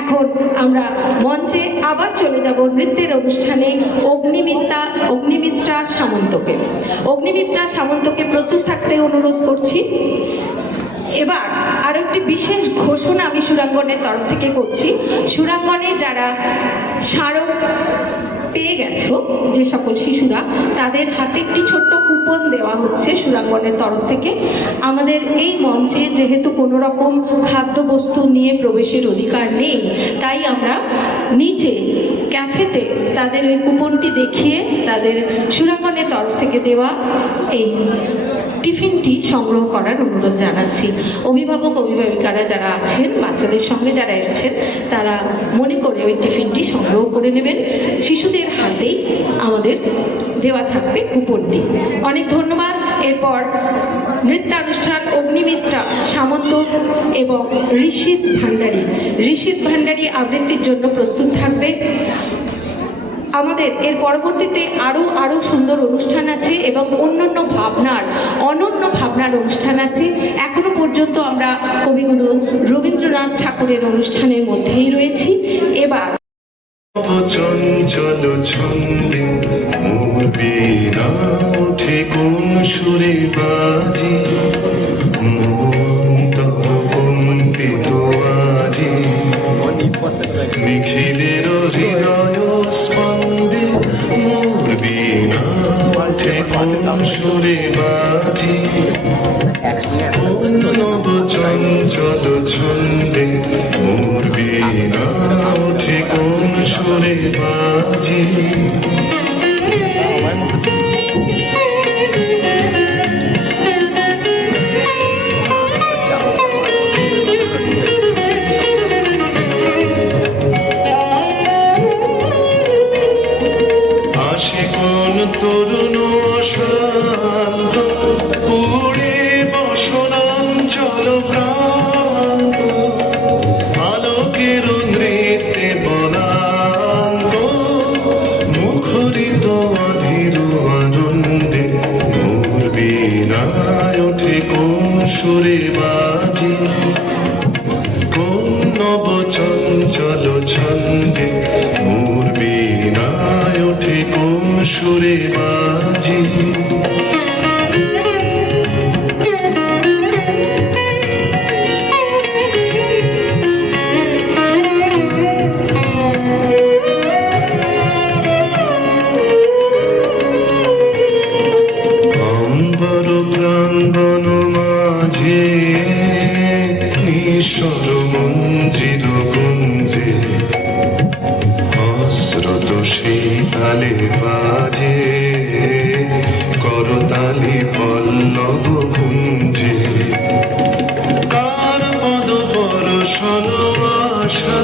এখন আমরা মঞ্চে আবার চলে যাব নৃত্যের অনুষ্ঠানে অগ্নিমিত্রা সামন্তকে। অগ্নিমিত্রা সামন্তকে প্রস্তুত থাকতে অনুরোধ করছি। এবার আরো একটি বিশেষ ঘোষণা আমি সুরাঙ্গনের তরফ থেকে করছি। সুরাঙ্গনে যারা স্মারক পেয়ে গেছো, যে সকল শিশুরা, তাদের হাতে একটি ছোট্ট কুপন দেওয়া হচ্ছে সুরাঙ্গনের তরফ থেকে। আমাদের এই মঞ্চে যেহেতু কোনো রকম খাদ্যবস্তু নিয়ে প্রবেশের অধিকার নেই, তাই আমরা নিচে ক্যাফেতে তাদের ওই কুপনটি দেখিয়ে তাদের সুরাঙ্গনের তরফ থেকে দেওয়া এই টিফিনটি সংগ্রহ করার অনুরোধ জানাচ্ছি। অভিভাবক অভিভাবিকারা যারা আছেন, বাচ্চাদের সঙ্গে যারা এসেছেন, তারা মনে করে ওই টিফিনটি সংগ্রহ করে নেবেন। শিশুদের হাতেই আমাদের দেওয়া থাকবে কুপনটি। অনেক ধন্যবাদ। এরপর নৃত্যানুষ্ঠান অগ্নিমিত্রা সামন্ত এবং ঋষিত ভান্ডারী আবৃত্তির জন্য প্রস্তুত থাকবে। আমাদের এর পরবর্তীতে আরও সুন্দর অনুষ্ঠান আছে এবং অনন্য ভাবনার অনুষ্ঠান আছে। এখনো পর্যন্ত আমরা কবিগুরু রবীন্দ্রনাথ ঠাকুরের অনুষ্ঠানের মধ্যেই রয়েছি। এবার চঞ্চল ছন্দে মোর বীণা ওঠে কোন সুরে বাজি, মন্তর কম্পিত আজি নিখিলের হৃদয় স্পন্দে মোর বীণা ওঠে কোন সুরে বাজি, নব চঞ্চল ছন্দে মোর বীণা ওঠে কোন সুরে বাজি। আসে কোন তরুণ অশান্ত পুড়ে বসনাঞ্চল প্রান্ত, আলোকের নৃত্যে বনান্ত মুখরিত অধীর আনন্দে মোর বীণায় ওঠে কোন সুরে বাজি, কোন নব চঞ্চল ছন্দে মোর বীণায় ওঠে কোন সুরে বাজি। অম্বর প্রাঙ্গণ মাঝে নিঃস্বর মঞ্জিল গুঞ্জে, অস্রত সেই তালে বাজে করতালি পল্লব কুঞ্জে, কার পদ পরশন আশা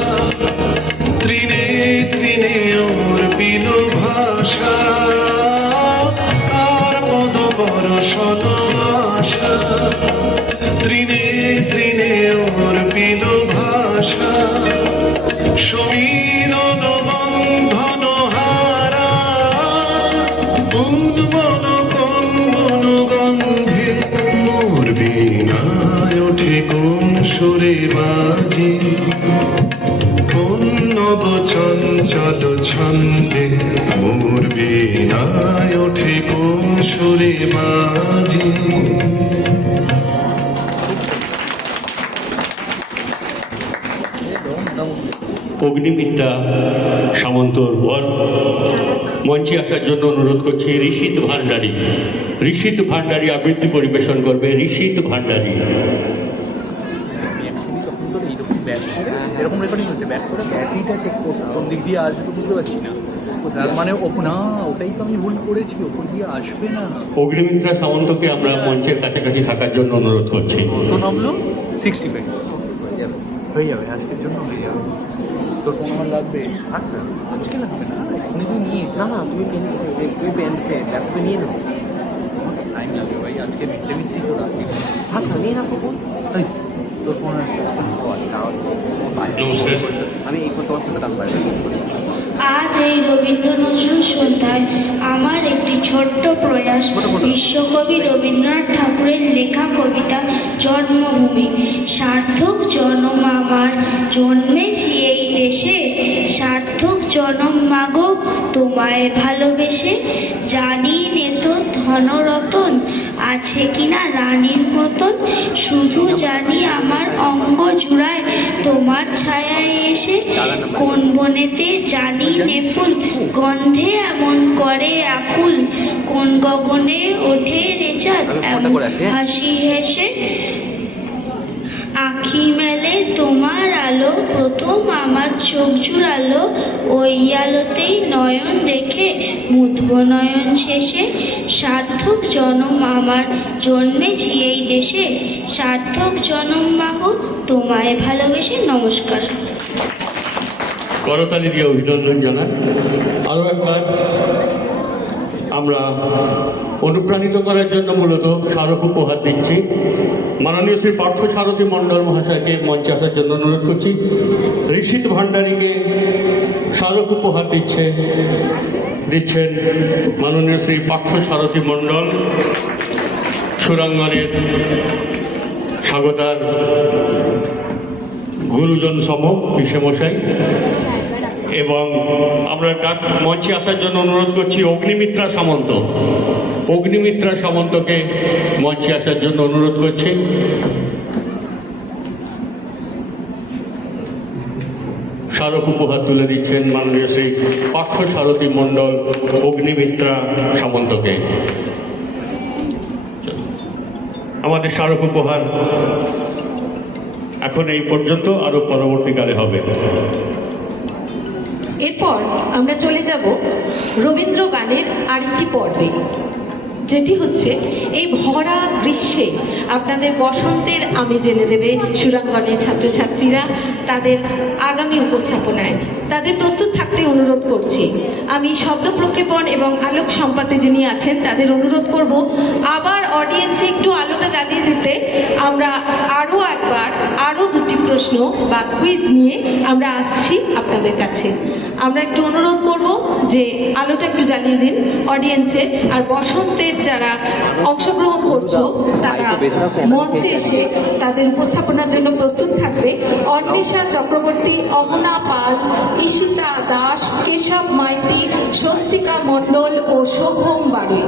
তৃণে তৃণে ওর পিল ভাষা, কার পদ পরশন আশা তৃণে তৃণে ওর পিল ভাষা, সমীরণ বন্ধন হারা উন্মন কন্দন গন্ধে মোর বীণায় ওঠে কোন সুরে বাজি, কোন নব চঞ্চল ছন্দে মোর বীণায় ওঠে কোন সুরে বাজি। অগ্নিমিত্রা সামন্তর পর মঞ্চে আসার জন্য অনুরোধ করছি ঋষিত ভান্ডারী আবৃত্তি পরিবেশন করবে। ঋষিত ভান্ডারী এরকম রেকর্ডিং হচ্ছে, ব্যাক করে ব্যাটারিটা চেক করতে কোন দিক দিয়ে আসবে তো বুঝতে পারছি না। তার মানে না, ওটাই তো আমি ভুল করেছি, ওপর দিয়ে আসবে না। অগ্নিমিত্রা সামন্তকে আমরা মঞ্চের কাছাকাছি থাকার জন্য অনুরোধ করছি। তো নামলো 65 হয়ে যাবে, আজকের জন্য হয়ে যাবে। তোর কোন আমার লাগবে? আজকে লাগবে না, এখনই তুই নিয়ে তুমি ল্যাপটপে নিয়ে নেবো, টাইম লাগবে ভাই। আজকে মিটে তো রাখবি, নিয়ে রাখো ফোন। তোর ফোন আসবে, আমি এই তোমার সাথে টাকা পাই। আজ এই রবীন্দ্র নজরুল সন্ধ্যায় আমার একটি ছোট্ট প্রয়াস বিশ্বকবি রবীন্দ্রনাথ ঠাকুরের লেখা কবিতা জন্মভূমি। সার্থক জন্ম আমার, জন্মেছি এই জনম মাগো তোমায় ভালোবেসে, জানি নে তো ধনরতন আছে কিনা রানীর মতন, শুধু জানি আমার অঙ্গ জুড়ায় তোমার ছায়ায় এসে, কোন বনেতে জানি নে ফুল গন্ধে এমন করে আকুল, কোন গগনে ওঠে রে চাঁদ এমন হাসি হেসে, আঁখি মেলে তোমার আলো প্রথম আমার চোখ জুড়ালো, ওই আলোতেই নয়ন রেখে মুদব নয়ন শেষে, সার্থক জনম আমার জন্মেছি এই দেশে, সার্থক জনম মাগো তোমায় ভালোবেসে। নমস্কার। করতালি দিয়ে অভিনন্দন জানাই। আরও একবার আমরা অনুপ্রাণিত করার জন্য মূলত স্মারক উপহার দিচ্ছি। মাননীয় শ্রী পার্থ সারথী মণ্ডল মহাশয়কে মঞ্চে আসার জন্য অনুরোধ করছি। ঋষিত ভান্ডারীকে স্মারক উপহার দিচ্ছেন মাননীয় শ্রী পার্থ সারথী মণ্ডল, সুরাঙ্গনের স্বাগতার গুরুজন সম পিসেমশাই। এবং আমরা মঞ্চে আসার জন্য অনুরোধ করছি অগ্নিমিত্রা সামন্ত। অগ্নিমিত্রা সামন্তকে মঞ্চে আসার জন্য অনুরোধ করছি। স্মারক উপহার তুলে দিচ্ছেন মাননীয় শ্রী পার্থ সারথী মণ্ডল অগ্নিমিত্রা সামন্তকে। আমাদের স্মারক উপহার এখন এই পর্যন্ত, আরো পরবর্তীকালে হবে। এরপর আমরা চলে যাব রবীন্দ্র গানের আরেকটি পর্বে, যেটি হচ্ছে এই ভরা গ্রীষ্মে আপনাদের বসন্তের আমেজ এনে দেবে সুরাঙ্গনের ছাত্রছাত্রীরা তাদের আগামী উপস্থাপনায়। তাদের প্রস্তুত থাকতে অনুরোধ করছি। আমি শব্দ প্রক্ষেপণ এবং আলোক সম্পাতে যিনি আছেন তাদের অনুরোধ করব আবার অডিয়েন্সে একটু আলোটা জ্বালিয়ে দিতে। আমরা আরও দুটি প্রশ্ন বা কুইজ নিয়ে আমরা আসছি আপনাদের কাছে। আমরা একটু অনুরোধ করব যে আলোটা একটু জ্বালিয়ে দিন অডিয়েন্সে। আর বসন্তের যারা অংশগ্রহণ করছো তারা মঞ্চে এসে তাদের উপস্থাপনার জন্য প্রস্তুত থাকবে। অন্বেষা চক্রবর্তী, অহনা পাল, ঈশিতা দাস, কেশব মাইতি, স্বস্তিকা মণ্ডল ও শোভম বাড়ি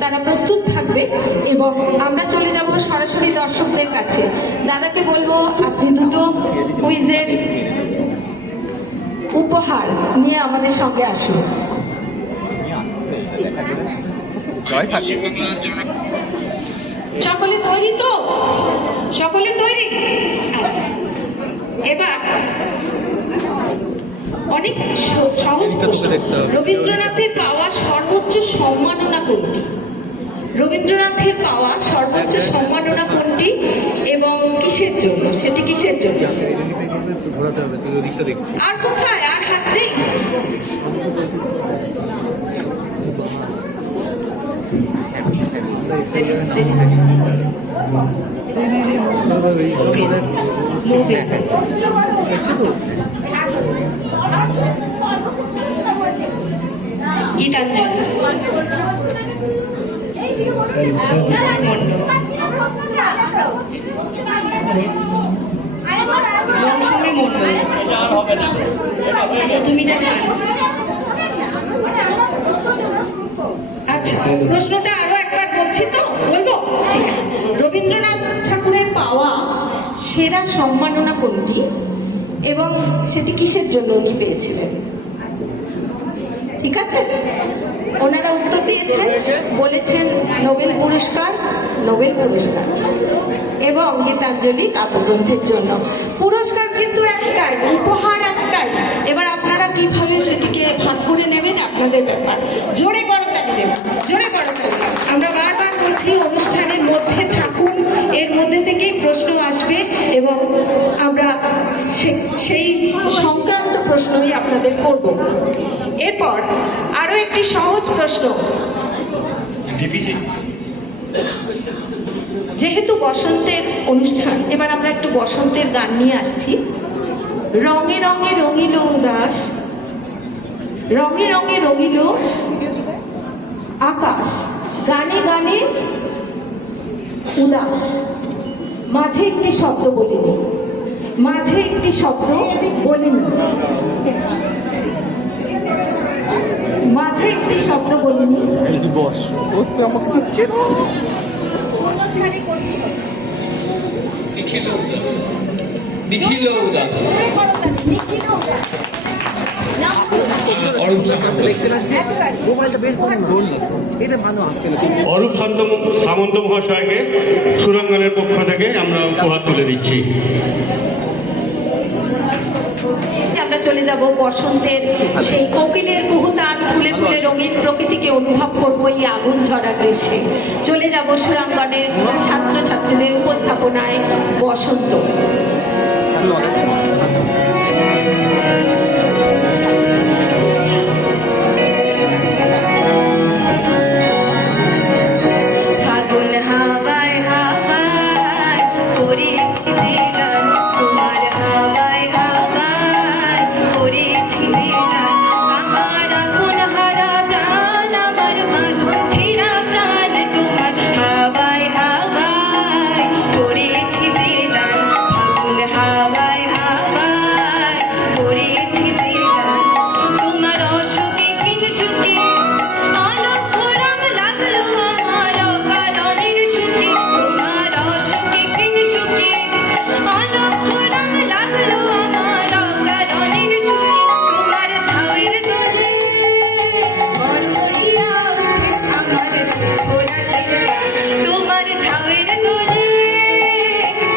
তারা প্রস্তুত থাকবে। এবং আমরা চলে যাব সরাসরি দর্শকদের কাছে। দাদাকে বলবো আপনি দুটো কুইজের উপহার নিয়ে আমাদের সঙ্গে আসুন। সকলে তৈরি তো? সকলে তৈরি? আচ্ছা, এবার অনেক সহজ প্রশ্ন। রবীন্দ্রনাথের পাওয়া সর্বোচ্চ সম্মাননা কোনটি? রবীন্দ্রনাথের পাওয়া সর্বোচ্চ সম্মাননা কোনটি এবং কিসের জন্য? সেটি কিসের জন্য? আর কোথায়? আর হাত নেই? গীতাঞ্জলি আচ্ছা, প্রশ্নটা আরো একবার বলছি তো, বলবো? ঠিক আছে। রবীন্দ্রনাথ ঠাকুরের পাওয়া সেরা সম্মাননা কোনটি এবং সেটি কিসের জন্য উনি পেয়েছিলেন? ঠিক আছে, ওনারা উত্তর দিয়েছেন, বলেছেন নোবেল পুরস্কার, নোবেল পুরস্কার এবং গীতাঞ্জলি কাব্যগ্রন্থের জন্য। পুরস্কার কিন্তু একটাই, উপহার একটাই। এবার আপনারা কিভাবে সেটিকে ভাগ করে নেবেন আপনাদের ব্যাপার। জোরে করতালি দেবেন, জোরে করতালি। আমরা বারবার বলছি অনুষ্ঠানের মধ্যে থাকুন, এর মধ্যে থেকেই প্রশ্ন আসবে এবং আমরা সেই সংক্রান্ত প্রশ্নই আপনাদের করব। এরপর আরো একটি সহজ প্রশ্ন। যেহেতু বসন্তের অনুষ্ঠান, এবার আমরা একটু বসন্তের গান নিয়ে আসছি। রঙে রঙে রঙিল উদাস, রঙে রঙে রঙিল আকাশ, গানে গানে উদাস। মাঝে একটি শব্দ বলিনি, মাঝে একটি শব্দ বলিনি। বস ও তো আমাকে দিচ্ছে শূন্যস্থানে করতে হবে। নিখিল উদাস নিখিল উদাস জোরে করো তাহলে, নিখিল উদাস। নাম বলো। অরূপ সামন্ত দেখতে লাগছে একেবারে। মোবাইলটা বের করে রোল এটা ভালো আসছে না অরূপ সামন্ত মহাশয়কে সুরাঙ্গনের পক্ষ থেকে আমরা উপহার তুলে দিচ্ছি। আমরা চলে যাব বসন্তের সেই কোকিলের কুহুতান, ফুলে ফুলে রঙিন প্রকৃতিকে অনুভব করবো এই আগুন ঝরা গ্রীষ্মে। চলে যাব সুরাঙ্গনের ছাত্রছাত্রীদের উপস্থাপনায় বসন্ত। ফাগুন হাওয়ায় হাওয়ায় করেছি যে গান, তোমার হাওয়ায় হাওয়ায় করেছি যে গান। আমার আপন হারা প্রাণ, আমার বাঁধন ছিঁড়া প্রাণ, তোমার হাওয়ায় হাওয়ায় করেছি যে গান। ফাগুন হাওয়ায় হাওয়ায় করেছি যে গান। তোমার অসুখে কিংসুখে অলক্ষ রং লাগলো আমার অকারণের সুখে। তোমার অসুখে কিংসুখে অলক্ষ রং লাগলো আমার অকারণের সুখে। তোমার ছাউয়ের তলে মরমরিয়া উঠে আমার ঘোড়াতে গান। তোমার ছাউয়ের তলে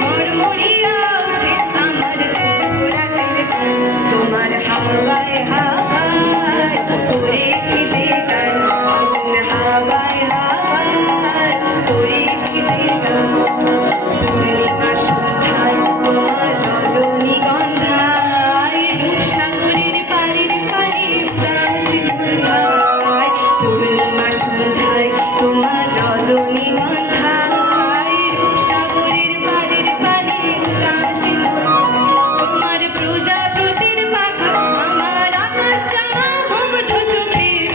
মরমরিয়া উঠে আমার ঘোড়াতে গান। তোমার হাওয়ায় হাওয়ায় করেছি যে গান, ফাগুন হাওয়ায় হাওয়ায় করেছি যে গান। পূর্ণিমা সন্ধ্যায় তোমার রজনীগন্ধায় রূপসাগরের পাড়ের পাড়ে উদাস দুর্গায়। পূর্ণিমা সন্ধ্যায় তোমার রজনীগন্ধায় রূপসাগরের পাড়ের পাড়ে উদাস দুর্গায়। তোমার প্রজাপতির পাখা আমার আকাশ চাওয়া মুগ্ধ চোখের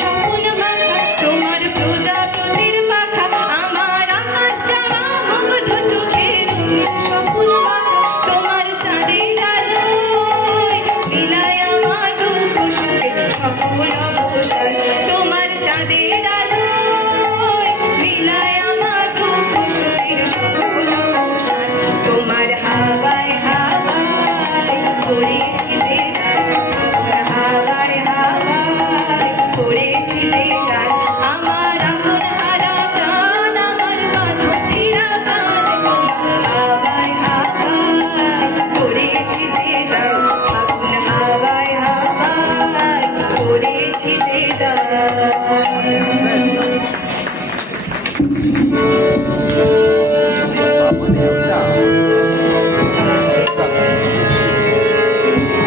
স্বপ্ন মাখা। তোমার প্রজাপতির পাখা আমার আকাশ চাওয়া মুগ্ধ চোখের স্বপ্ন মাখা। তোমার চাঁদের আলোয় বিলায় আমার দুঃখ সুখে সকল অবসান। তোমার চাঁদের আলোয় বিলায় আমার দুঃখ সুখের সকল অবসান। তোমার হাওয়ায় হাওয়ায় করেছি যে গান, তোমার হাওয়ায় হাওয়ায় করেছি যে গান। আমার আপন হারা প্রাণ, আমার বাঁধন ছিঁড়া প্রাণ, তোমার হাওয়ায় হাওয়ায় করেছি যে গান। ফাগুন হাওয়ায় হাওয়ায় করেছি যে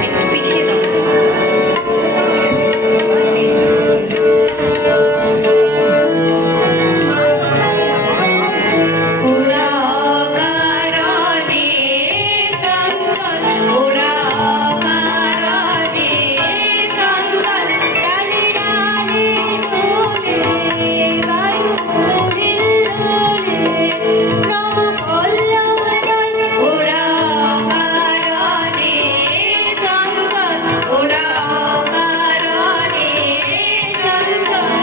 একটু পিছিয়ে দাও। ওরা অকারণে চঞ্চল, ওরা অকারণে চঞ্চল, ডালে ডালে তোলে বায়ু হিল্লোলে নব পল্লব দল। ওরা অকারণে চঞ্চল, ওরা অকারণে চঞ্চল,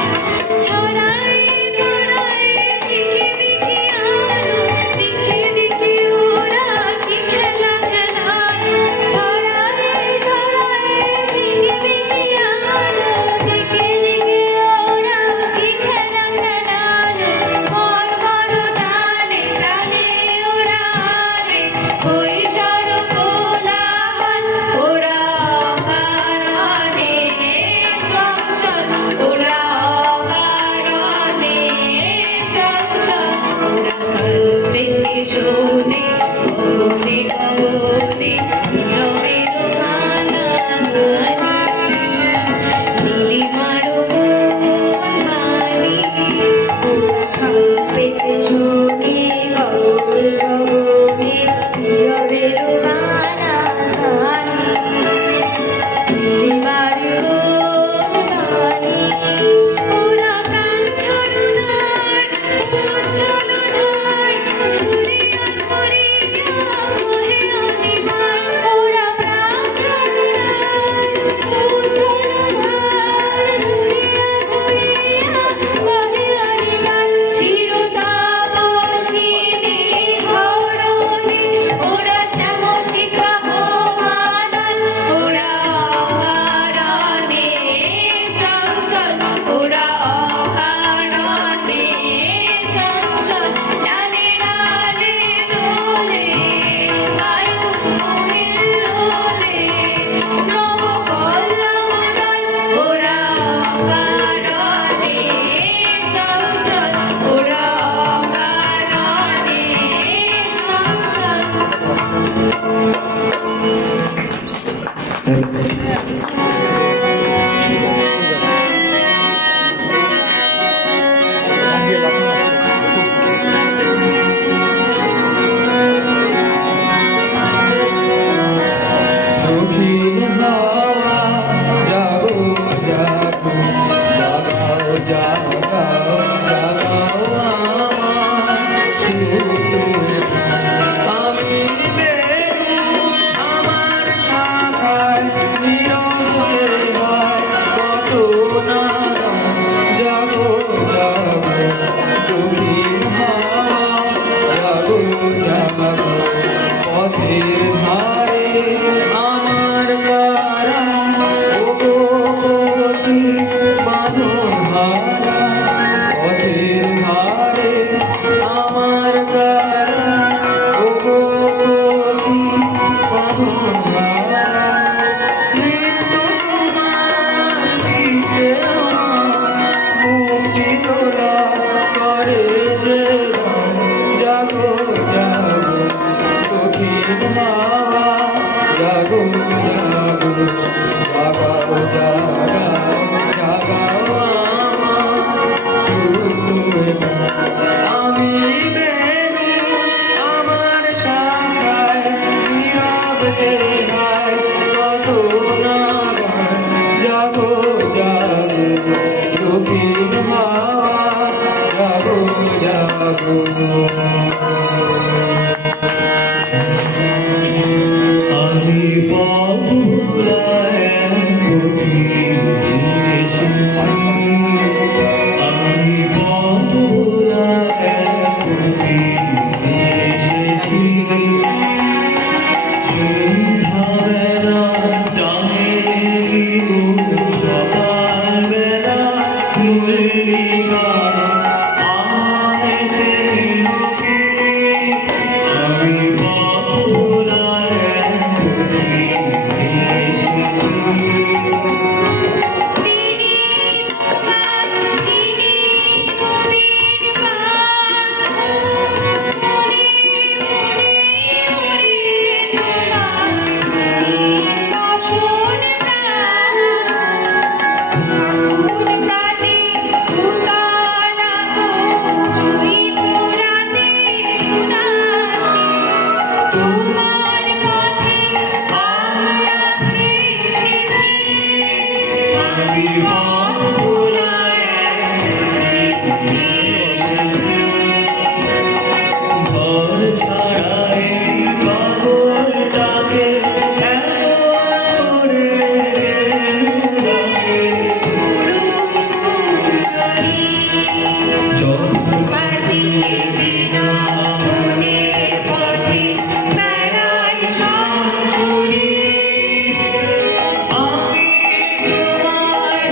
ছড়ায় ছড়ায় ঝিকিমিকি আলো, দিকে দিকে ওরা কি খেলা খেলালো। ছড়ায় ছড়ায় ঝিকিমিকি আলো, দিকে দিকে ওরা কি খেলা খেলালো। মন মন প্রাণে প্রাণে ওরা আরে কৈশোর কোলাহল। ওরা অকারণে চঞ্চল, ওরা অকারণে চঞ্চল, ওরা কল্পেতে শোনে গগনে গগনে নীরবের গানাগানি। নীলিমার গানি ওরা কল্পেতে শোনে গগনে গগনে নীরবের গানাগানি। নীলিমার গানি ওরা প্রাণ ছড়নার উজ্জ্বল ধার, ঝুলিয়া ধরিয়া দক্ষিণ হাওয়া জাগো জাগো জাগাও জাগাও জাগাও আমার সুর। আমি বেরু আমার শাখায় নীরবে হয় কত না জাগো জাগো দক্ষিণ হাওয়া জাগো জাগো পথের ধারে আমার কারা ওগো পতি বাঁধন হারা পথের ধারে আমার কারা ওগো পতি বাঁধন হারা মৃত্যু তোমার চিতে আমার মুক্তি তোলা করে যে জাগো জাগো দক্ষিণ হাওয়া জাগো জাগো জাগাও জাগাও জাগাও আমার সুর। আমি বেনু আমার শাখায় নীরব যে হয় কত না জাগো জাগো দক্ষিণ হাওয়া জাগো জাগো। আমি পথ ভুলায় এসেছি, আমি পথ ভুলায় এসেছি। সন্ধ্যাবেলা চাঁদেরি সকালবেলা মল্লিকা আমায় চেনো কি? আমি পথ ভুলায় এসেছি। আমি পথ ভুলায় এসেছি। ঘর ছাড়া এই পাগলটাকে এমন করে ডাকে। যখন বাজিয়ে বিনা মনের পথে বেড়াই শঙ্খচূড়ি, আমি তোমায়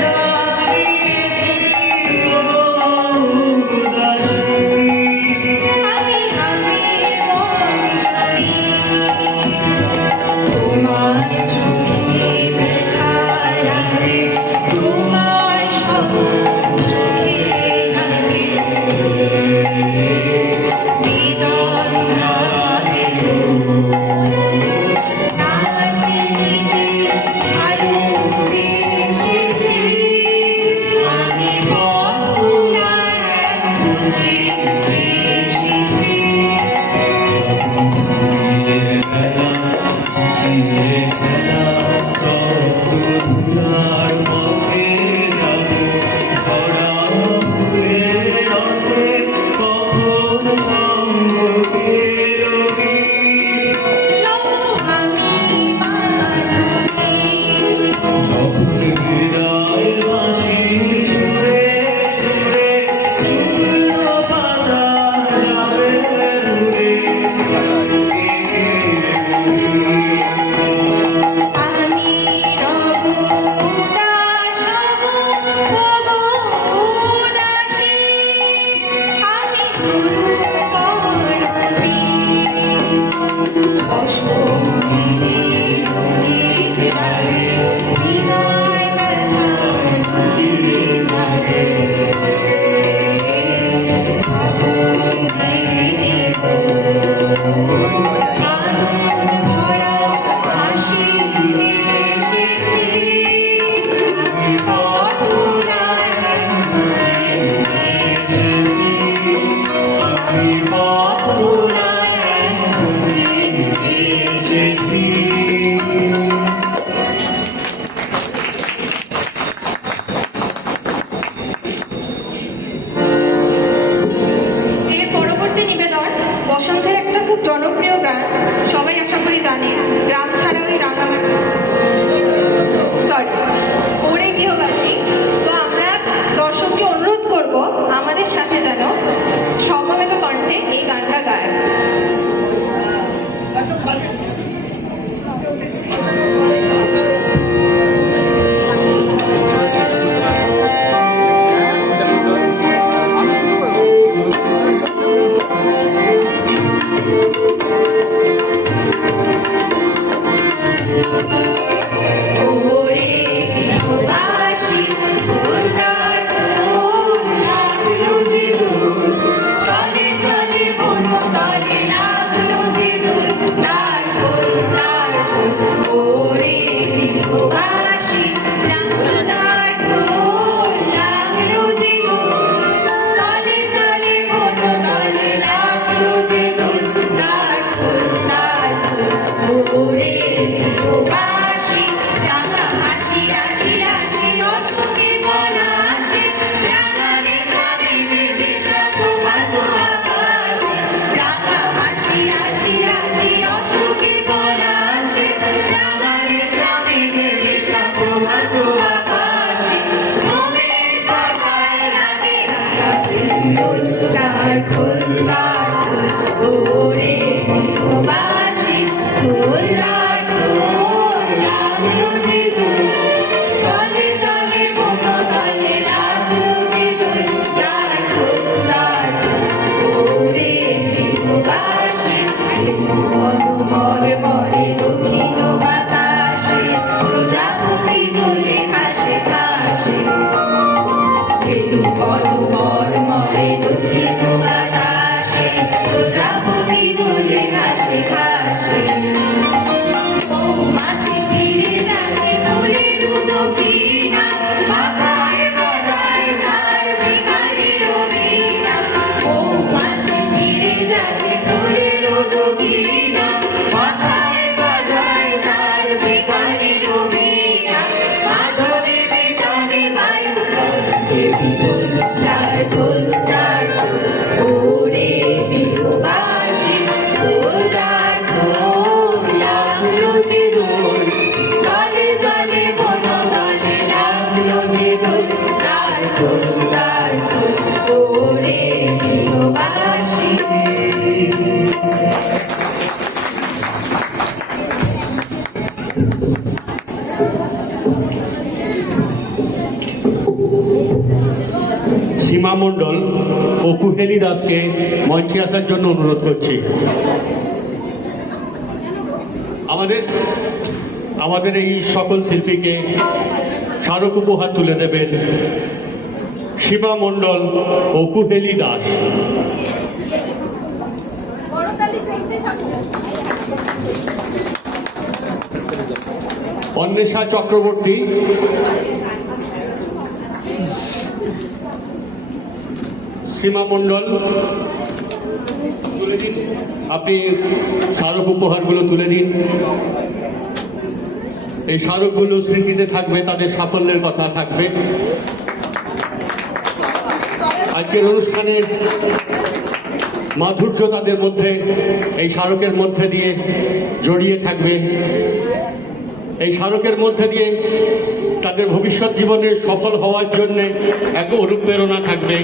তার ঢোল তার ওরে বিহুবাসী ঢোল তার ঢোল লাগলো যে দোল দলে দলে বনবনে লাগলো যে দোল তার ঢোল ওরে বিহুবাসী। সীমা মণ্ডল ও কুহেলি দাসকে মঞ্চে আসার জন্য অনুরোধ করছি। আমাদের এই সকল শিল্পীকে স্মারক উপহার তুলে দেবেন সীমা মণ্ডল ও কুহেলি দাস। অন্বেষা চক্রবর্তী, সীমা মণ্ডল, আপনি স্মারক উপহারগুলো তুলে দিন। এই স্মারকগুলো স্মৃতিতে থাকবে, তাদের সাফল্যের কথা থাকবে। আজকের অনুষ্ঠানের মাধুর্য তাদের মধ্যে এই স্মারকের মধ্যে দিয়ে জড়িয়ে থাকবে। এই স্মারকের মধ্যে দিয়ে তাদের ভবিষ্যৎ জীবনে সফল হওয়ার জন্য এক অনুপ্রেরণা থাকবে।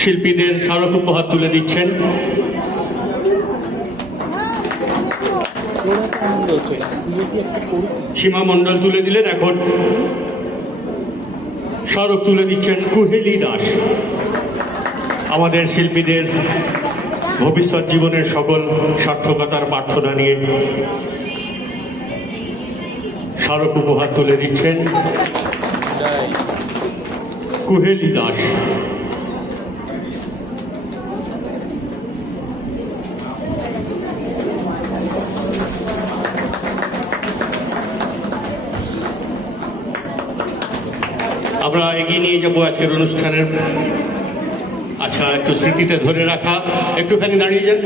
শিল্পীদের স্মারক উপহার তুলে দিচ্ছেন। সীমা মণ্ডল তুলে দিলেন, এখন স্মারক তুলে দিচ্ছেন কুহেলি দাস। আমাদের শিল্পীদের ভবিষ্যৎ জীবনের সকল সার্থকতার প্রার্থনা নিয়ে স্মারক উপহার তুলে দিচ্ছেন কুহেলি দাস। আমরা এগিয়ে নিয়ে যাবো আজকের অনুষ্ঠানের। আচ্ছা, একটু স্মৃতিতে ধরে রাখা, একটুখানি দাঁড়িয়ে যান,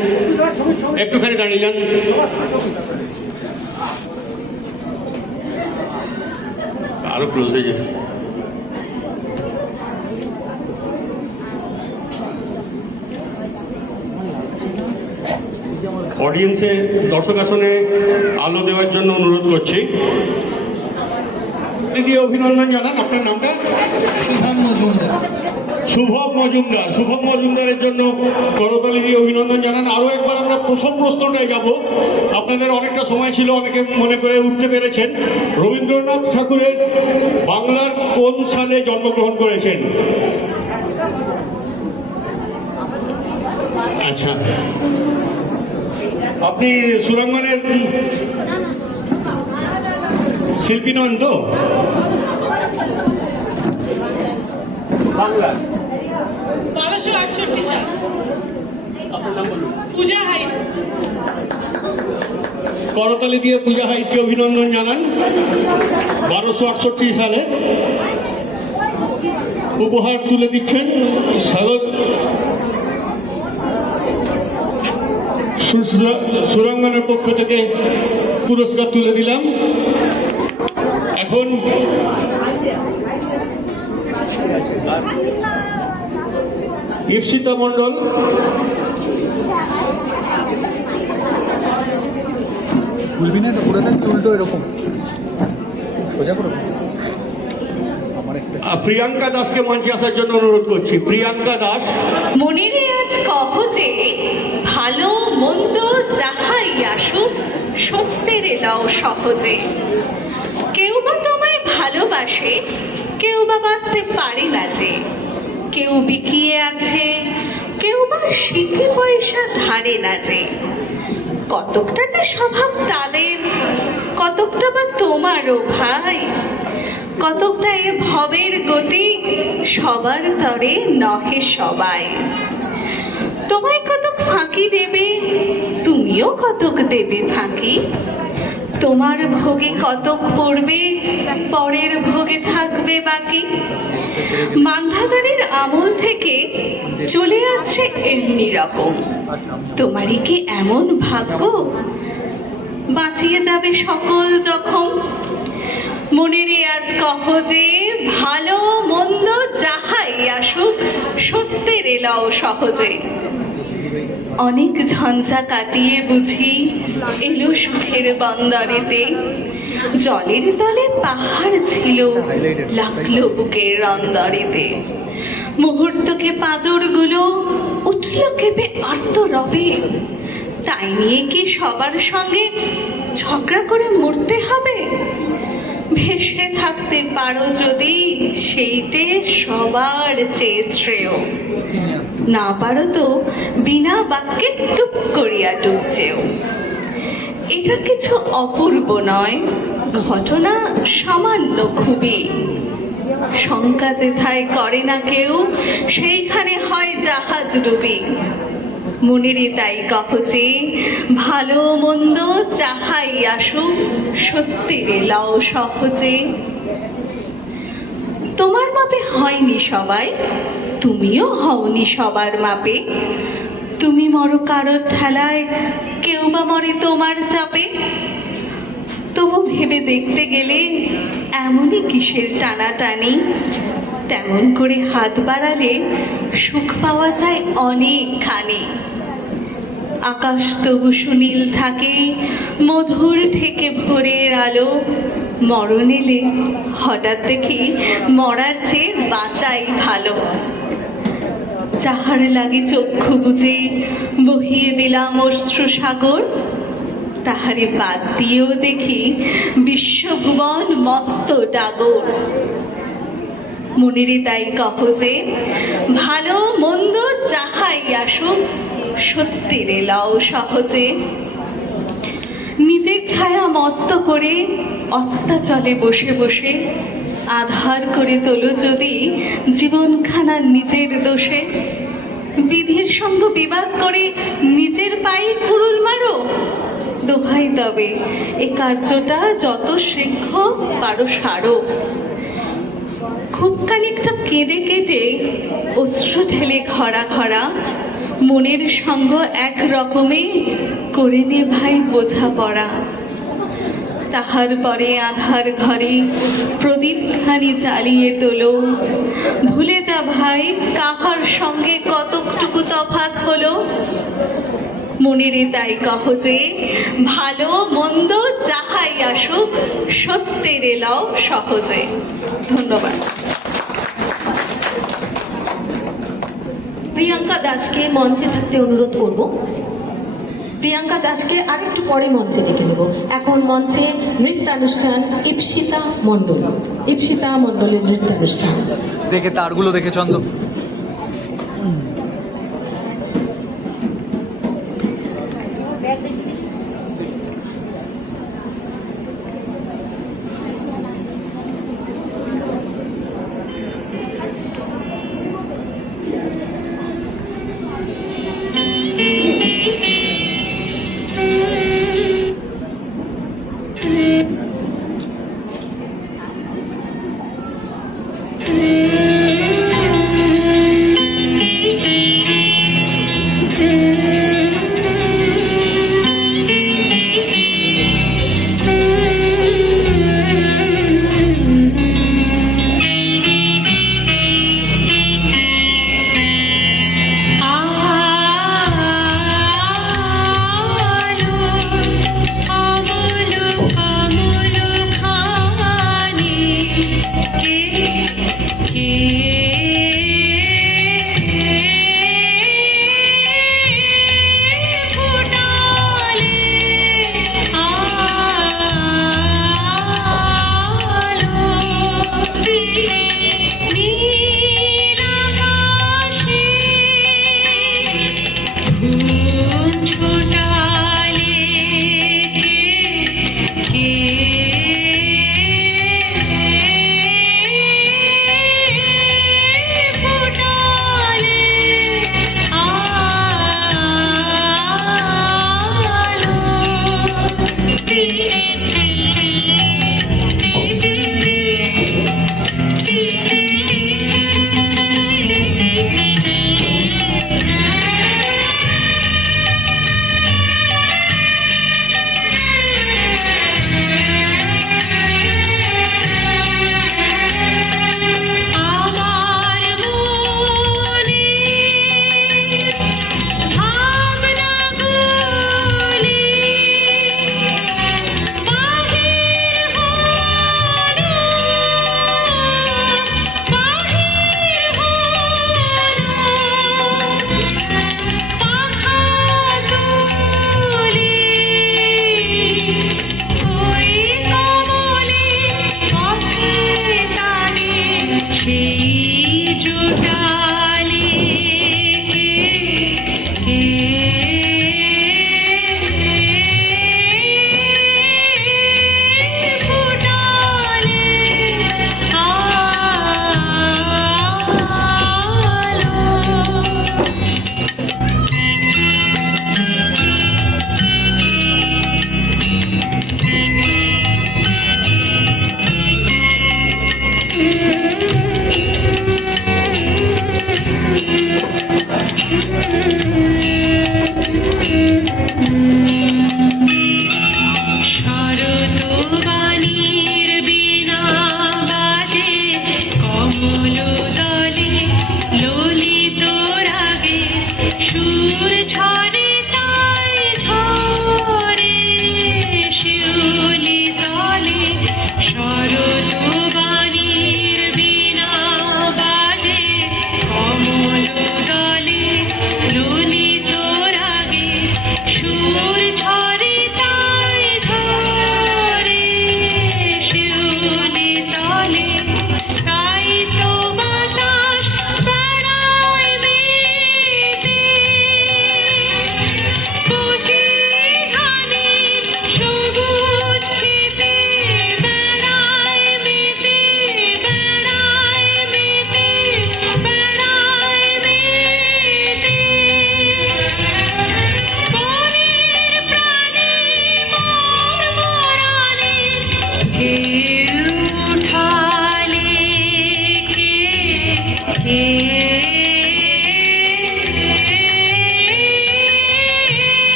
একটুখানি দাঁড়িয়ে যান। আরো ক্লোজ হয়ে যাবে। অডিয়েন্সে দর্শক আসনে আলো দেওয়ার জন্য অনুরোধ করছি। দিয়ে অভিনন্দন জানান। আপনার নামটা? শুভম মজুমদার। শুভম মজুমদারের জন্য করতালি দিয়ে অভিনন্দন জানান। আরও একবার আমরা প্রথম প্রশ্নটায় যাব। আপনাদের অনেকটা সময় ছিল, অনেকে মনে করে উঠতে পেরেছেন। রবীন্দ্রনাথ ঠাকুরের বাংলার কোন সালে জন্মগ্রহণ করেছেন? আচ্ছা, আপনি সুরাঙ্গনের শিল্পী নন তো? বাংলা 1268 সাল। আপনার নাম বলুন। পূজা হাই। করতালি দিয়ে পূজা হাইকে অভিনন্দন জানান। 1268 সালে উপহার তুলে দিচ্ছেন সুরাঙ্গনের পক্ষ থেকে পুরস্কার তুলে দিলাম। এখন ঈপ্সিতা মণ্ডল, খুলবি না তো, পুরো থাকলে উল্টো এরকম সোজা করে। প্রিয়াঙ্কা দাসকে মঞ্চে আসার জন্য অনুরোধ করছি। প্রিয়াঙ্কা দাস। মনের আজ কহ যে ভালো মন্দ যাহাই আসুক সত্যের এলাও সহজে। কেউ বা তোমায় ভালোবাসে, কেউ বা বাঁচতে পারে না যে। কেউ বিকিয়ে আছে, কেউ বা শিখে পয়সা ধারে না যে। কতকটা যে স্বভাব তাদের, কতকটা বা তোমারও ভাই। কতকটা এ ভবের গতি, সবার তরে নহে সবাই। তোমায় কতক ফাঁকি দেবে, তুমিও কতক দেবে ফাঁকি। তোমার ভোগে কতক পড়বে, পরের ভোগে থাকবে বাকি। মান্ধাতারের আমল থেকে চলে আসছে এমনি রকম। তোমারই কি এমন ভাগ্য, বাঁচিয়ে যাবে সকল জখম। মনেরে আজ কহ যে ভালো মন্দ যাহাই আসুক সত্যের এলাও সহজে। অনেক ঝঞ্ঝা কাটিয়ে বুঝি এলো সুখের বন্দরেতে। জলের তলে পাহাড় ছিল লাগলো বুকের অন্দরেতে। মুহূর্তকে পাঁজরগুলো উঠল কেঁপে আর্ত রবে। তাই নিয়ে কি সবার সঙ্গে ঝগড়া করে মরতে হবে? ভেসে থাকতে পারো যদি সেইটে সবার চেয়ে শ্রেয়। না পারো তো বিনা বাক্যে টুপ করিয়া ডুব যেও। এটা কিছু অপূর্ব নয়, ঘটনা সামান্য খুবই। শঙ্কা যেথায় করে না কেউ সেইখানে হয় জাহাজ ডুবি। মনেরে তাই কহ যে ভালো মন্দ যাহাই আসুক সত্যের এলাও সহজে। তোমার মাপে হয়নি সবাই, তুমিও হওনি সবার মাপে। তুমি মরো কারোর ঠেলায়, কেউ বা মরে তোমার চাপে। তবু ভেবে দেখতে গেলে এমনই কিসের টানাটানি। তেমন করে হাত বাড়ালে সুখ পাওয়া যায় অনেকখানি। আকাশ তবু সুনীল থাকে, মধুর থেকে ভোরের আলো। মরণ এলে হঠাৎ দেখি মরার চেয়ে বাঁচাই ভালো। যাহার লাগে চক্ষু বুঝে বহিয়ে দিলাম অশ্রু সাগর, তাহারে বাদ দিয়েও দেখি বিশ্বভুবন মস্ত ডাগর। মনেরে তাই কহ যে ভালো মন্দ যাহাই আসুক সত্যের এলাও সহজে। নিজের ছায়া মস্ত করে অস্তাচলে বসে বসে আধার করে তোলো যদি জীবনখানা নিজের দোষে। বিধির সঙ্গ বিবাদ করে নিজের পায়ে কুড়ুল মারো। দোহাই তবে এ কার্যটা যত শীঘ্র পারো সারো। খুব খানিকটা কেঁদে কেটে অশ্রু ঢেলে খরা খরা মনের সঙ্গ এক রকমে করে নে ভাই বোঝাপড়া। তাহার পরে আধার ঘরে প্রদীপখানি জ্বালিয়ে তোলো। ভুলে যা ভাই কাহার সঙ্গে কতটুকু তফাৎ হলো। মনেরে তাই কহ যে ভালো মন্দ যাহাই আসুক সত্যের এলাও সহজে। ধন্যবাদ। প্রিয়াঙ্কা দাসকে মঞ্চে থাকতে অনুরোধ করব। প্রিয়াঙ্কা দাসকে আরেকটু পরে মঞ্চে ডেকে নেব। এখন মঞ্চে নৃত্যানুষ্ঠান ইপ্সিতা মণ্ডল। ইপ্সিতা মণ্ডলের নৃত্যানুষ্ঠান। দেখে তারগুলো দেখে চন্দ।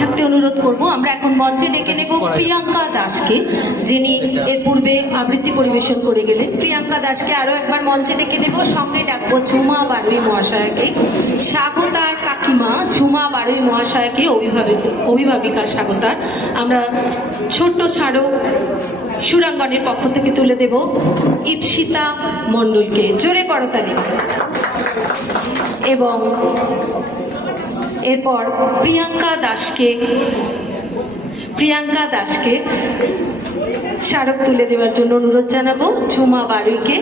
থাকতে অনুরোধ করব আমরা এখন মঞ্চে ডেকে নেব প্রিয়াঙ্কা দাসকে, যিনি এর পূর্বে আবৃত্তি পরিবেশন করে গেলেন। প্রিয়াঙ্কা দাসকে আরো একবার মঞ্চে ডেকে নেব, সঙ্গে ডাকবো ঝুমা বারুই মহাশয়াকে, স্বাগতার কাকিমা ঝুমা বারুই মহাশয়াকে, অভিভাবিকা স্বাগতার। আমরা ছোট্ট স্মারক সুরাঙ্গনের পক্ষ থেকে তুলে দেব ইপসিতা মণ্ডলকে, জোরে করতালি। এবং এরপর প্রিয়াঙ্কা দাসকে স্মারক তুলে দেওয়ার জন্য অনুরোধ জানাবো ঝুমা বারুইকে।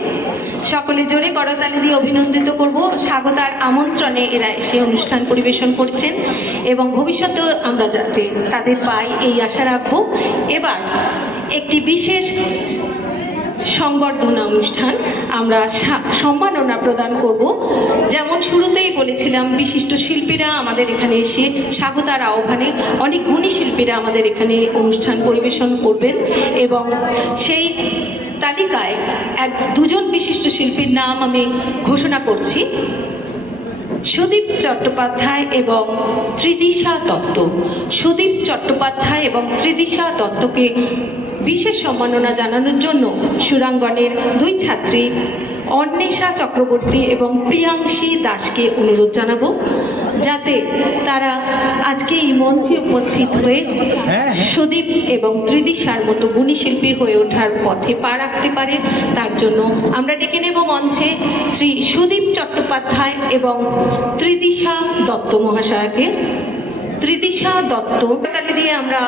সকলে জোরে করতালি দিয়ে অভিনন্দিত করব। স্বাগতার আমন্ত্রণে এরা এসে অনুষ্ঠান পরিবেশন করছেন এবং ভবিষ্যতেও আমরা যাতে তাদের পাই এই আশা রাখবো। এবার একটি বিশেষ সংবর্ধনা অনুষ্ঠান, আমরা সম্মাননা প্রদান করব। যেমন শুরুতেই বলেছিলাম, বিশিষ্ট শিল্পীরা আমাদের এখানে এসে স্বাগতার আহ্বানে অনেক গুণী শিল্পীরা আমাদের এখানে অনুষ্ঠান পরিবেশন করবেন এবং সেই তালিকায় দুজন বিশিষ্ট শিল্পীর নাম আমি ঘোষণা করছি, সুদীপ চট্টোপাধ্যায় এবং ত্রিদিশা দত্ত। সুদীপ চট্টোপাধ্যায় এবং ত্রিদিশা দত্তকে বিশেষ সম্মাননা জানানোর জন্য সুরাঙ্গনের দুই ছাত্রী অন্বেষা চক্রবর্তী এবং প্রিয়াংশী দাসকে অনুরোধ জানাবো যাতে তারা আজকে এই মঞ্চে উপস্থিত হয়ে সুদীপ এবং ত্রিদিশার মতো গুণী শিল্পী হয়ে ওঠার পথে পা রাখতে পারে। তার জন্য আমরা ডেকে নেব মঞ্চে শ্রী সুদীপ চট্টোপাধ্যায় এবং ত্রিদিশা দত্ত মহাশয়কে। ত্রিদিশা দত্ত দিয়ে আমরা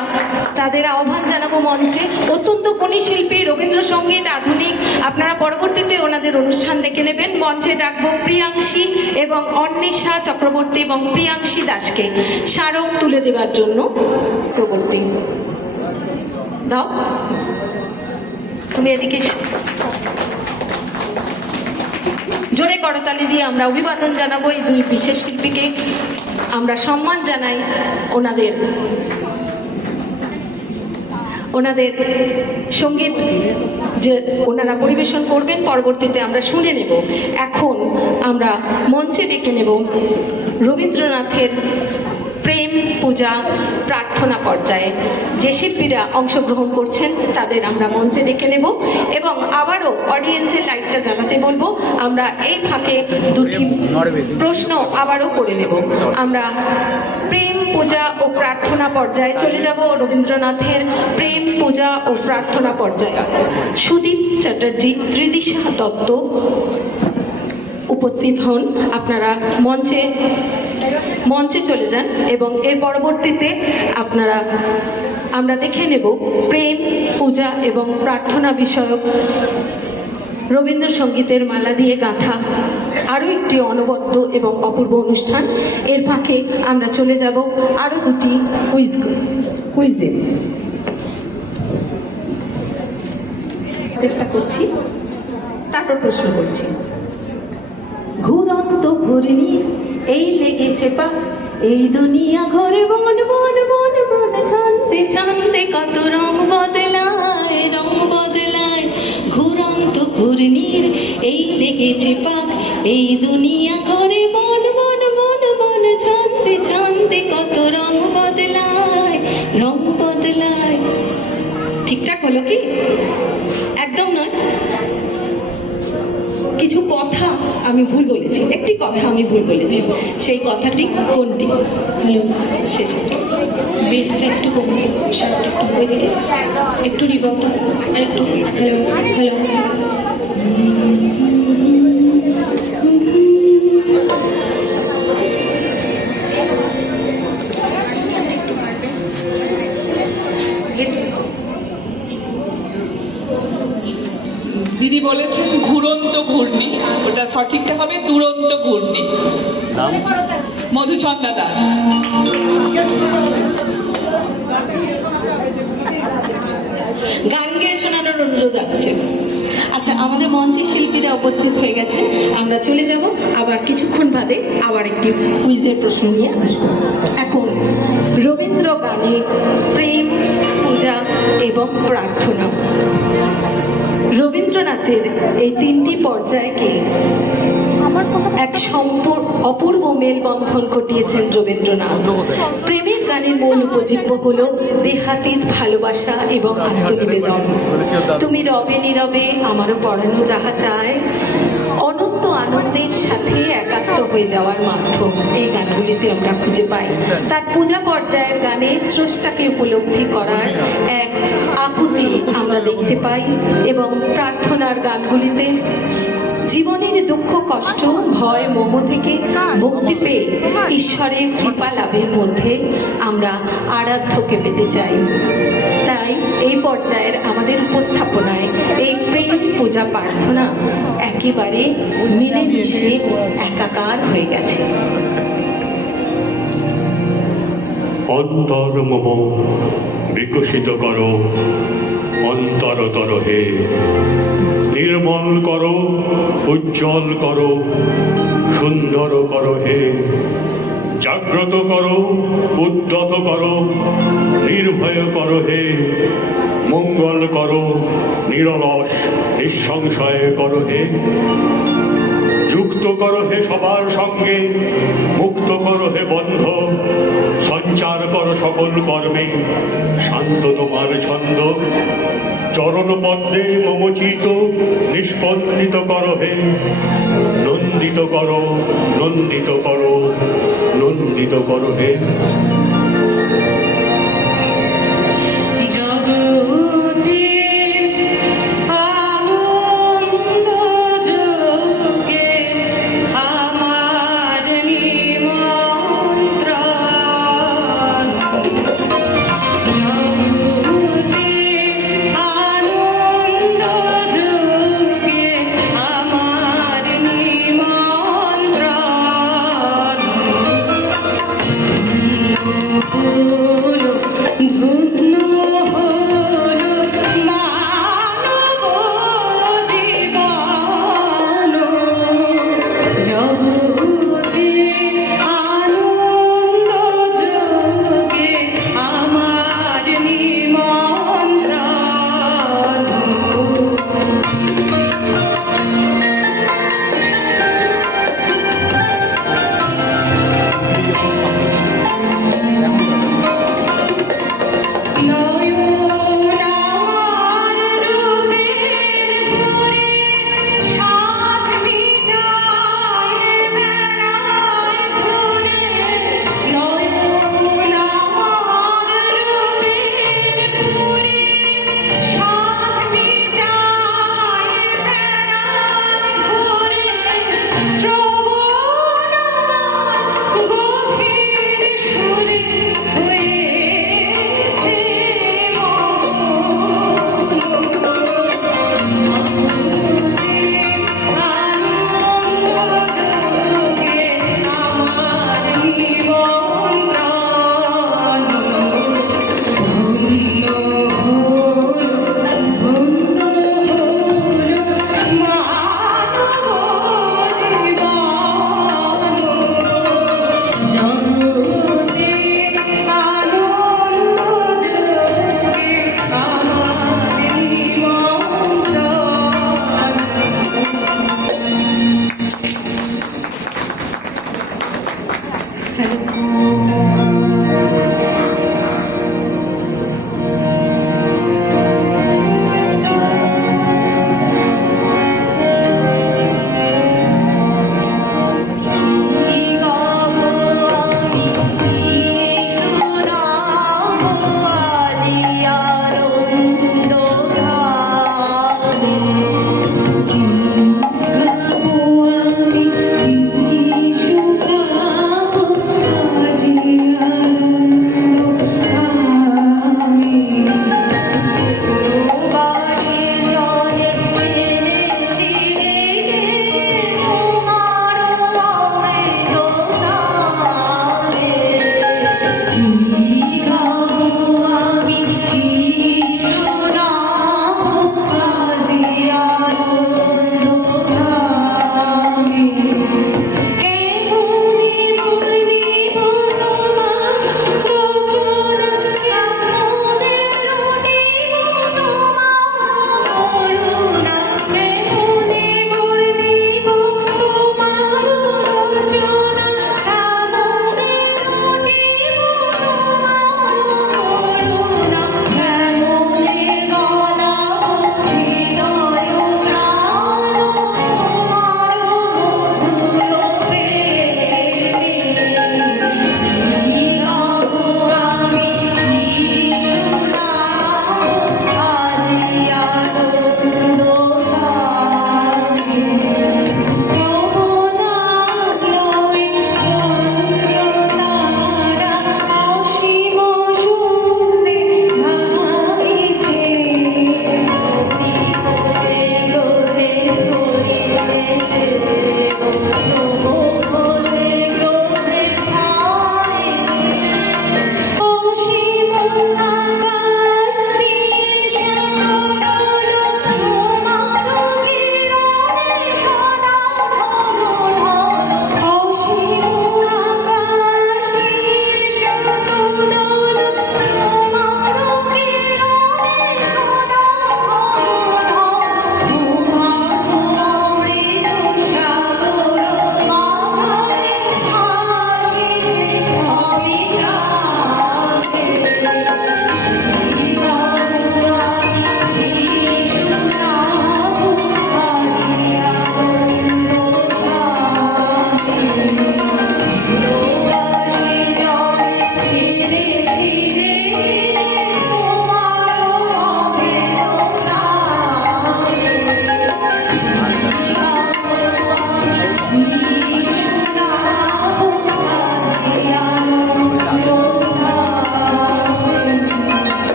তাদের আহ্বান জানাবো মঞ্চে। অত্যন্ত গুণী শিল্পী, রবীন্দ্রসঙ্গীত, আধুনিক। আপনারা পরবর্তীতে ওনাদের অনুষ্ঠান দেখে নেবেন। মঞ্চে ডাকবো প্রিয়াংশী এবং অন্বেষা চক্রবর্তী এবং প্রিয়াংশী দাসকে স্মারক তুলে দেওয়ার জন্য। চক্রবর্তী দাও, তুমি এদিকে। জোরে করতালি দিয়ে আমরা অভিবাদন জানাবো এই দুই বিশেষ শিল্পীকে। আমরা সম্মান জানাই ওনাদের সঙ্গীত যে ওনারা পরিবেশন করবেন পরবর্তীতে আমরা শুনে নেব। এখন আমরা মঞ্চে ডেকে নেব রবীন্দ্রনাথের প্রেম পূজা প্রার্থনা পর্যায়ে যে শিল্পীরা অংশগ্রহণ করছেন তাদের আমরা মঞ্চে ডেকে নেব এবং আবারও অডিয়েন্সের লাইটটা জ্বালাতে বলবো। আমরা এই ফাঁকে দুটি প্রশ্ন আবারও করে নেব। আমরা প্রেম পূজা ও প্রার্থনা পর্যায়ে চলে যাব। রবীন্দ্রনাথের প্রেম পূজা ও প্রার্থনা পর্যায়ে সুদীপ চ্যাটার্জি, ত্রিদিশা দত্ত উপস্থিত হন। আপনারা মঞ্চে চলে যান এবং এর পরবর্তীতে আমরা দেখে নেব প্রেম পূজা এবং প্রার্থনা বিষয়ক রবীন্দ্রসঙ্গীতের মালা দিয়ে গাঁথা আরও একটি অনবদ্য এবং অপূর্ব অনুষ্ঠান। এর ফাঁকে আমরা চলে যাব আরও দুটি কুইজে। চেষ্টা করছি, তারপর প্রশ্ন করছি। ঘুরন্ত ঘূর্ণির এই লেগেছে পা, এই দুনিয়া ঘরে বন বন বন বন, চাঁদে চাঁদে কত রং বদলায় রং বদলায়। ঘুরন্ত ঘূর্ণির এই লেগেছে পা, এই দুনিয়া ঘরে বন বন বন বন, চাঁদে চাঁদে কত রং বদলায় রং বদলায়। ঠিকঠাক হলো কি? একদম নয়, কিছু কথা আমি ভুল বলেছি, একটি কথা আমি ভুল বলেছি। সেই কথাটি কোনটি? হ্যালো, শেষে বেসটা একটু কমে, শার্টটা একটু করে দিলে একটু নিবত আর একটু হ্যালো হ্যালো। দিদি বলেছেন ঘুরন্ত ঘূর্ণি, ওটা সঠিকটা হবে দুরন্ত ঘূর্ণি। মধুচন্দ্রা দাস। গান গেয়ে শোনানোর অনুরোধ আসছে। আচ্ছা, আমাদের মঞ্চে শিল্পীরা উপস্থিত হয়ে গেছেন। আমরা চলে যাব আবার কিছুক্ষণ বাদে আবার একটি কুইজের প্রশ্ন নিয়ে আসবো। এখন রবীন্দ্র গানে প্রেম পূজা এবং প্রার্থনা, রবীন্দ্রনাথের এই তিনটি পর্যায়কে এক অপূর্ব মেলবন্ধন ঘটিয়েছেন রবীন্দ্রনাথ। প্রেমের গানের মূল উপজীব্য হল দেহাতীত ভালোবাসা এবং আত্মনিবেদন। তুমি রবে নীরবে আমারও পড়ানো যাহা চায়, অনন্ত আনন্দের সাথে একাত্ম হয়ে যাওয়ার মাধ্যম এই গানগুলিতে আমরা খুঁজে পাই। তার পূজা পর্যায়ের গানে স্রষ্টাকে উপলব্ধি করার এক আকুতি আমরা দেখতে পাই এবং প্রার্থনার গানগুলিতে জীবনের দুঃখ কষ্ট ভয় মোহ থেকে মুক্তি পেয়ে ঈশ্বরের কৃপা লাভের মধ্যে আমরা আরাধ্যকে পেতে চাই। তাই এই পর্যায়ের আমাদের উপস্থাপনায় এই প্রেম পূজা প্রার্থনা একেবারে মিলেমিশে একাকার হয়ে গেছে। অন্তর্মম বিকশিত করো অন্তরতর হে, নির্মল করো উজ্জ্বল করো সুন্দর করো হে, জাগ্রত করো উদ্যত করো নির্ভয় করো হে, মঙ্গল করো নিরলস নিঃসংশয় করো হে, যুক্ত করো হে সবার সঙ্গে, মুক্ত করো হে বন্ধ, সঞ্চার করো সকল কর্মে শান্ত তোমার ছন্দ, চরণ পদ্মে মমচিত নিষ্পন্দিত করো হে, নন্দিত করো নন্দিত করো নন্দিত করো হে।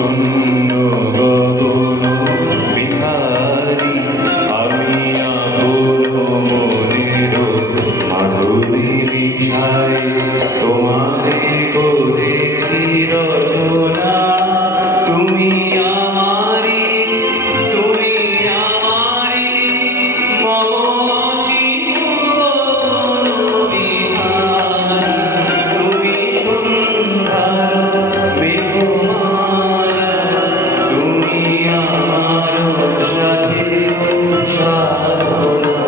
শূন্য গগন বিহারী আমি আপন মনের মাধুরীর ছায় তোমারে করেছি রচনা তুমি আমারি মম জীবন বিহারী তুমি সুন্দর মেঘমালা তুমি আমার সাথে সাধনা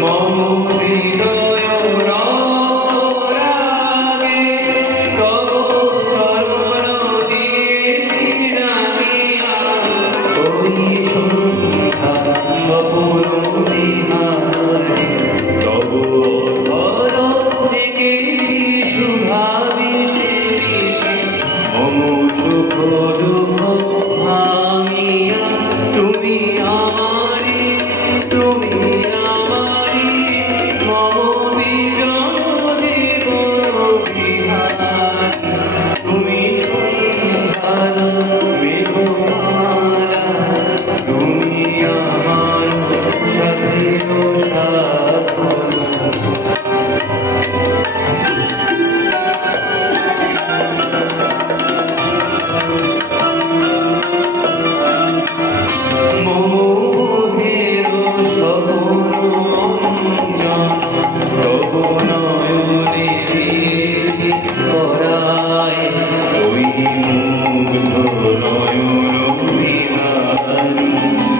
মম হৃদয় রাগে তব চরণ দিয়েছি রাখিয়া ওই সন্ধ্যা স্বপ্ন বিহারে তব অধর দেখেছি শুভাবিষে মম সুখ দুঃখ ভাঙিয়া তুমি আমারি মম বিজন জীবন বিহারী তুমি সুন্দর মেঘমালা তুমি আমার সাথে সাধনা মোহের স্বপ্ন অঞ্জন তব নয়নে দিয়েছি পরায় ওই মুগ্ধ নয়ন বিহারী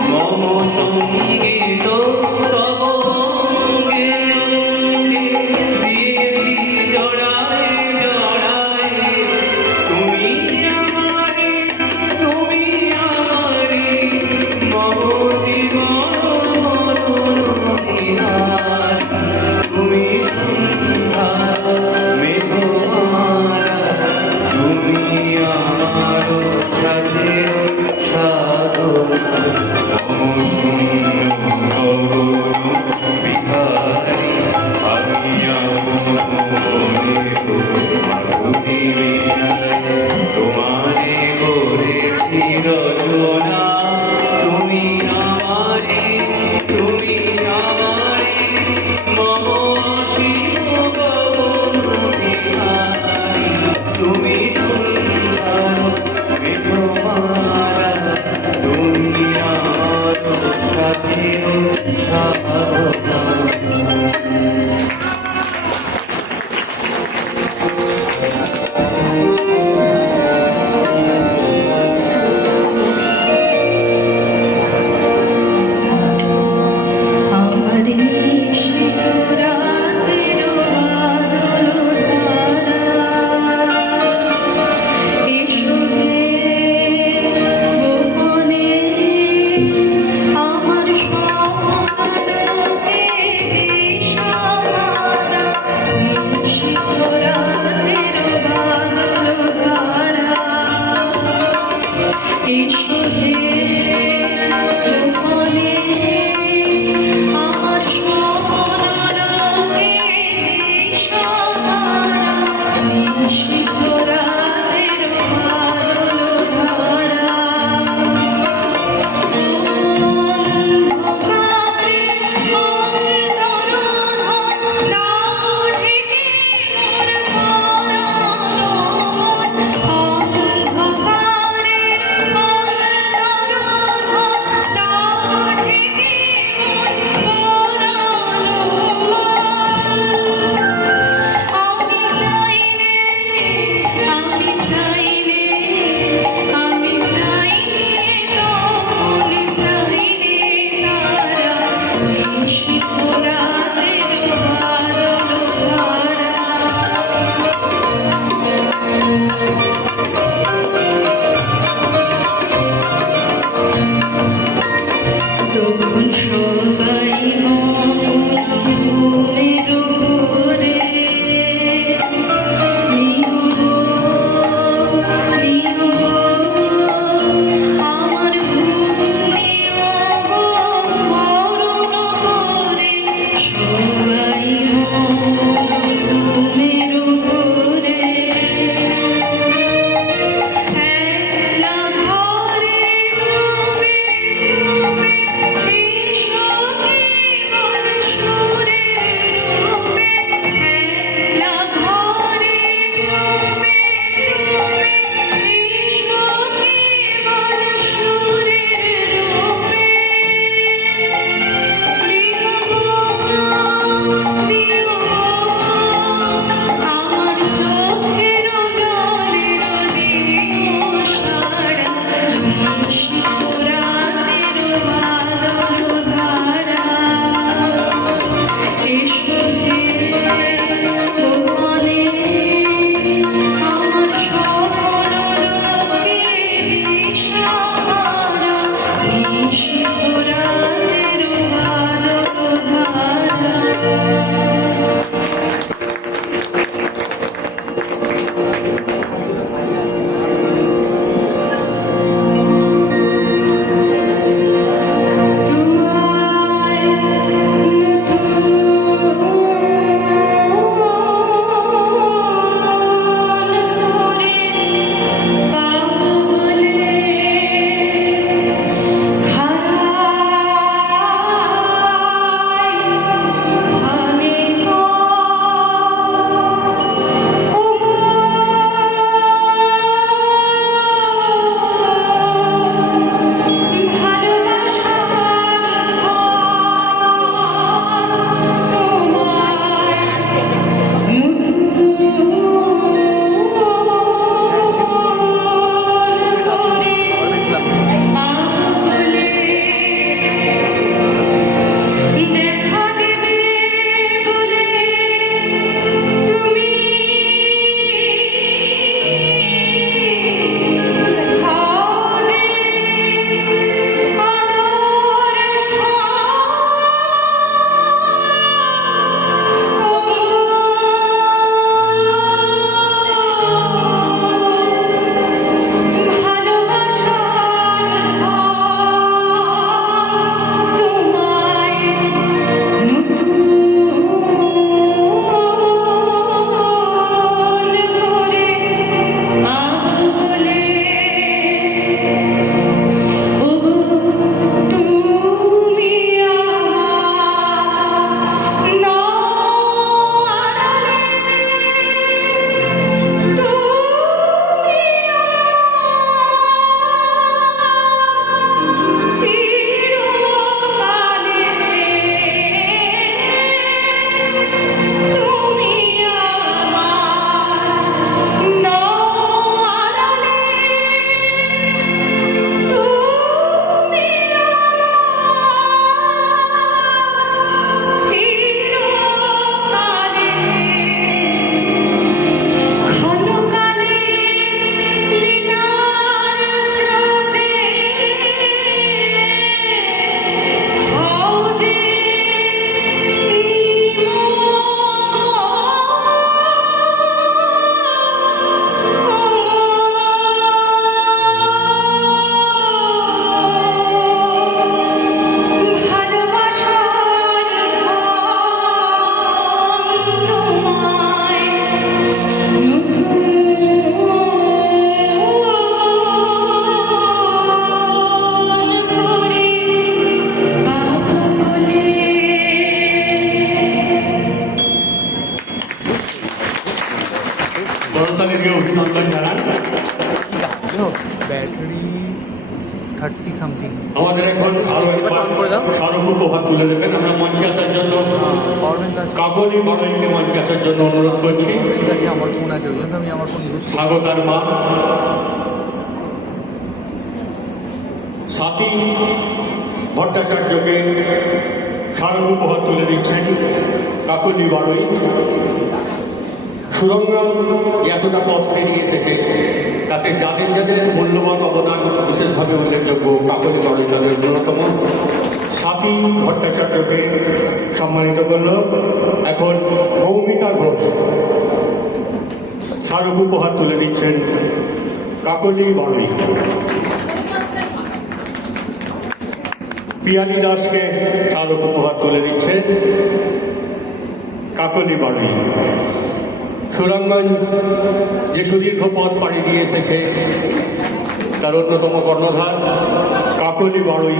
মম সঙ্গীত তব অঙ্গে অঙ্গে দিয়েছি জড়ায় জড়ায় তুমি আমারি মম জীবন বিহারী তুমি সুন্দর মেঘমালা তুমি আমার সাথে সাধনা মম শূন্য বিহারী আমি মাধুরী তোমারে করেছি রচনা তুমি আমারি মম শিব গগন বিহারী তুমি সুন্দর মেঘমালা তুমি আমার সাথে সাধনা বড়তালিকে অভিনন্দন জানান। Battery 30 something. আমাদের এখন আরো একবার স্মারক উপহার তুলে দেবেন। আমরা মঞ্চে আসার জন্য পাওয়ার ব্যাংক আছে, কাকলি বাড়ইকে মঞ্চে আসার জন্য অনুরোধ করছি। ব্যাংক আছে, আমার ফোন আছে, ওই জন্য আমি আমার ফোন ইউজ করি। স্বাগতার মা সাথী ভট্টাচার্যকে স্মারক উপহার তুলে দিচ্ছেন কাকলি বাড়ই। সুরঙ্গম এতটা পথ পেরিয়ে এসেছে, তাতে যাদের যাদের মূল্যবান অবদান বিশেষভাবে উল্লেখযোগ্য, কাকলি বাড়ই তাদের অন্যতম। সাথী ভট্টাচার্যকে সম্মানিত করল। এখন মৌমিতা ঘোষ স্মারক উপহার তুলে দিচ্ছেন কাকলি বাড়ই। পিয়ালি দাসকে স্মারক উপহার তুলে দিচ্ছেন কাকলি বাড়ই। সুরঙ্গন যে সুদীর্ঘ পথ পাড়ি দিয়ে এসেছে, তার অন্যতম কর্ণধার কাকলি বাড়ই।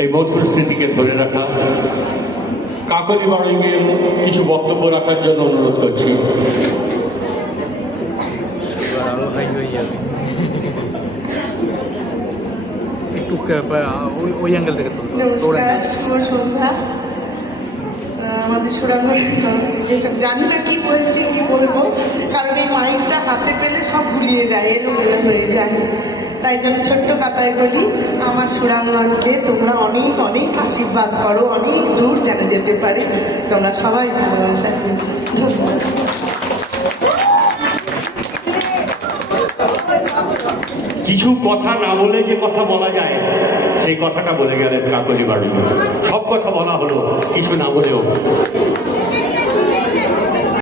এই মধুর স্মৃতিকে ধরে রাখা, কাকলি বাড়ইকে কিছু বক্তব্য রাখার জন্য অনুরোধ করছি। আরো হাই হয়ে যাবে একটু ওই অ্যাঙ্গেল থেকে তোর নমস্কার, শুভ সন্ধ্যা। আমাদের সুরাঙ্গন এসব জানি না কি বলছি কি বলবো, কারণ এই মাইকটা হাতে পেলে সব ভুলিয়ে যায়, এলোমেলো হয়ে যায়। তাই জন্য ছোট্ট কথায় বলি, আমার সুরাঙ্গনকে তোমরা অনেক অনেক আশীর্বাদ করো, অনেক দূর যেন যেতে পারে। তোমরা সবাই ভালোবাসা দিও। ধন্যবাদ। কিছু কথা না বলে যে কথা বলা যায় সেই কথাটা বলে গেলেন কাকলি বাড়ি। সব কথা বলা হলো কিছু না বলেও।